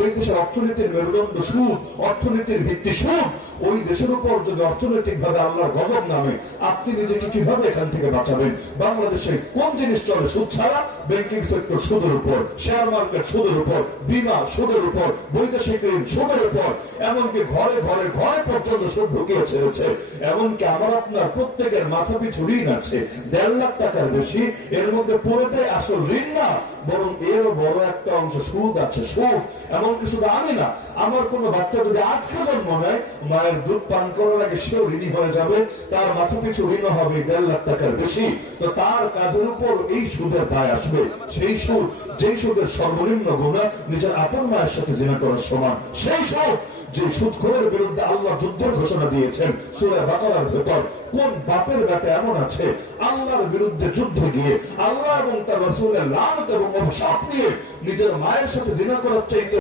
যে দেশের অর্থনীতির মেরুদণ্ড সুদ, অর্থনীতির ভিত্তি সুদ, ওই দেশের উপর যদি অর্থনৈতিক ভাবে আল্লাহর গজব নামে, আপনি নিজেকে কিভাবে এখান থেকে বাঁচাবেন? বাংলাদেশে কোন জিনিস চলে সুদ ছাড়া? ব্যাংকিং সেক্টর সুদের উপর, শেয়ার মার্কেট সুদের উপর, বীমা সুদের উপর, বৈদেশিক ঋণ সুদের উপর, এমনকি ঘরে ঘরে ঘরে পর্যন্ত সুদ ঢুকিয়ে ছেড়েছে। এমনকি আমার আপনার প্রত্যেকের মাথা পিছু ঋণ আছে 1.5 লাখ টাকার বেশি। এর মধ্যে পুরোটাই আসল ঋণ না, বরং এরও বড় একটা অংশ সুদ আছে, সুদ। এমনকি শুধু আমি না, আমার কোনো বাচ্চা যদি আজকে জন্ম নেয়, মায়ের দুধ পান করার আগে সেও ঋণী হয়ে যাবে, তার মাথা পিছু ঋণ হবে 1.5 লাখ টাকার বেশি। তো তার কাঁধের উপর এই সুদের দায় আসবে। সেই সুদ, যেই সুদের সর্বনিম্ন গুণা নিজের আপন মায়ের সাথে জিনা করার সমান। সেই সুদ, যে সুদখোরের বিরুদ্ধে আল্লাহ যুদ্ধের ঘোষণা দিয়েছেন সূরা বাকারার ভেতর। কোন বাপের বেটা এমন আছে আল্লাহর বিরুদ্ধে যুদ্ধে গিয়ে আল্লাহ এবং তার রাসূলের লানত এবং অভিশাপ নিয়ে নিজের মায়ের সাথে জিনা করার চাইতে